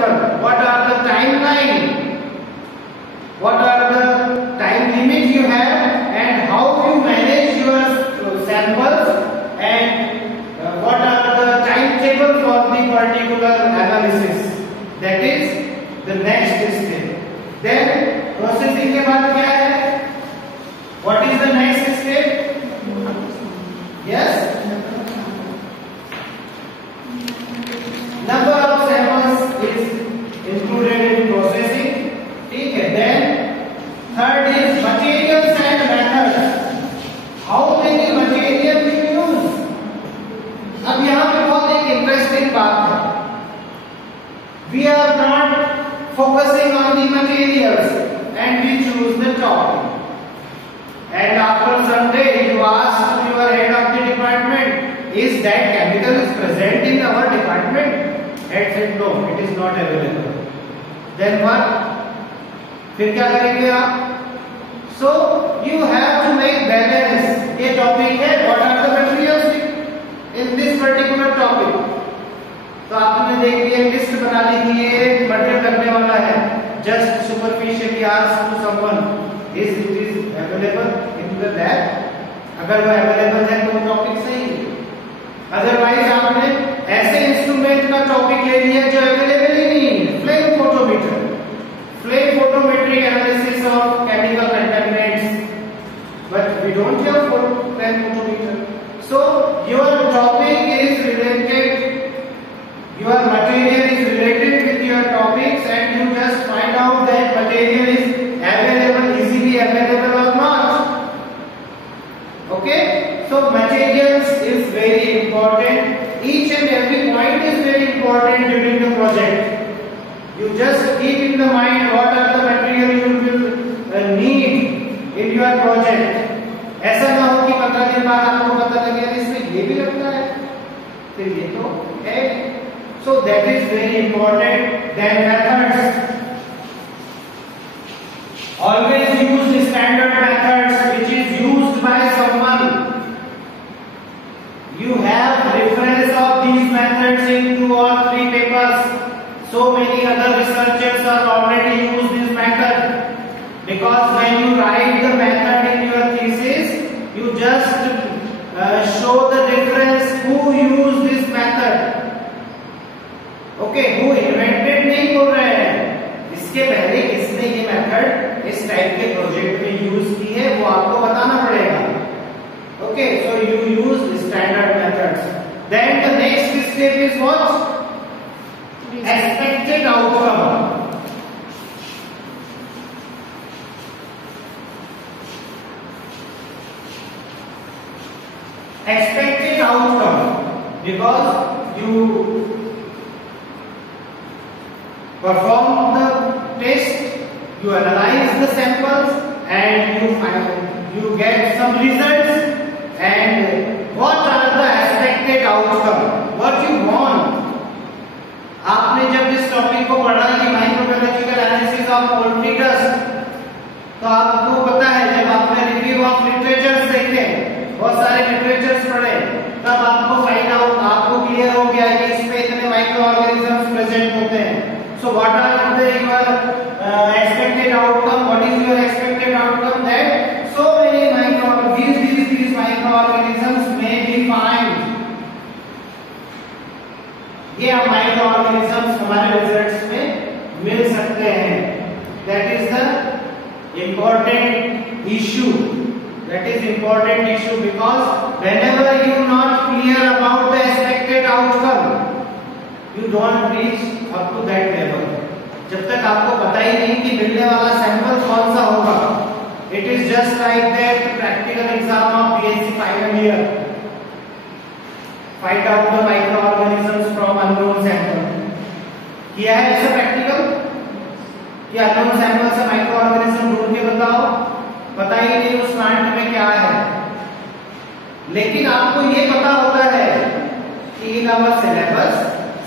sample, what are the timeline, what are the time limit you have, and how you manage your samples, and what are the timetable for the particular analysis. That is the next step. Then processing के बाद क्या है? What is the next step? Yes. Number of samples is included in processing. ठीक है. Then third is materials and methods. How many material you use? अब यहाँ पे बहुत एक इंटरेस्टिंग बात है. We are not focusing on the materials and we choose the topic. And after some day you ask your head of the department, is that chemical is present in our department? Head said no, it is not available. Then what? फिर क्या करेंगे आप? So you have to make balance. ये topic है, what are the materials in this particular topic? तो आपने देख लिया, लिस्ट बना ली कि ये मटेरियल लगने वाला है. Just superficially ask to someone, is it available in the lab? अगर वो अवेलेबल है तो टॉपिक सही है. अदरवाइज आपने ऐसे इंस्ट्रूमेंट का टॉपिक ले लिया जो अवेलेबल ही नहीं है. Flame photometer, flame photometric analysis of chemical contaminants, but we don't have flame photometer. So your topic is related, your material is related with your topics, and you just find out that material is available, easily available or not. Okay, so materials is very important. Each and every point is very important during the project. You just keep in the mind what are the material you will need in your project. ऐसा ना हो कि 15 दिन बाद आपको पता लगे इसमें ये भी लगता है, फिर ये तो है. So that is very important. Then methods. Always use standard methods which is used by someone. You have reference of these methods in 2 or 3 papers. So many other researchers are already used this method, because when you write the method in your thesis, you just show the reference who used this method. Okay, who invented नहीं बोल रहे हैं, इसके पहले किसने ये method इस type के प्रोजेक्ट में यूज की है वो आपको बताना पड़ेगा. Okay, so you use standard methods. Then the next step is what? Expected outcome. Expected outcome, because you perform the test, you analyze the samples, and you get some results. And what are the expected outcome? What you want? आपने जब इस topic को पढ़ा कि microbiological analysis of poultry dust, तो आपको पता है जब आपने रिव्यू ऑफ लिटरेचर्स देखे, बहुत सारे लिटरेचर्स पढ़े, तब आपको फाइंड आउट, आपको क्लियर हो गया कि इसमें इतने माइक्रो ऑर्गेनिजम्स प्रेजेंट होते हैं. So what are the your expected outcome? What is your expected outcome? That so many micro these microorganisms may be found. ये माइक्रो ऑर्गेनिजम्स हमारे रिजल्ट्स में मिल सकते हैं. That is the important issue. That is important issue, because whenever you not clear about the expected outcome, you don't reach up to that level. जब तक आपको पता ही नहीं कि मिलने वाला सैंपल कौन सा होगा. It is just like that practical exam of BSc final year. Find out the microorganisms from unknown sample. किया है ऐसा प्रैक्टिकल कि अननोन सैंपल से माइक्रोऑर्गेनिज्म ढूंढ के बताओ, पता ही नहीं उस प्लांट में क्या है. लेकिन आपको ये पता होता है कि इन आवर सिलेबस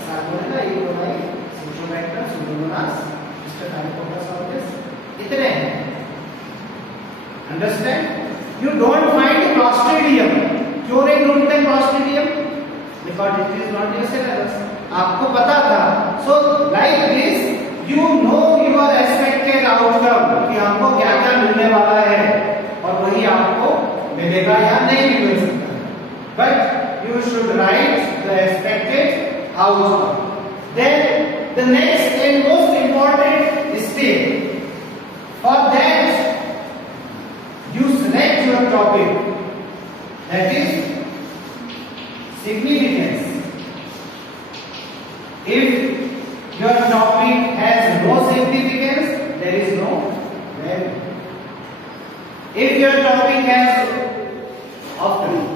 सार्कोडेटा, यूरोबाई, सिंट्रोबैक्टर, सुडोमोनास, स्टेफिलोकोकस ऑरिस इतने हैं. Understand? You don't find Clostridium. क्यों नहीं ढूंढते Clostridium? Because it is not your syllabus. आपको पता था. So like this you know your expected outcome कि हमको क्या क्या मिलने वाला है और वही आपको मिलेगा या नहीं भी मिल सकता है, but you should write the expected outcome. Then the next and most important step, for that you select your topic, that is significance. If your topic has no significance, there is no value. If your topic has often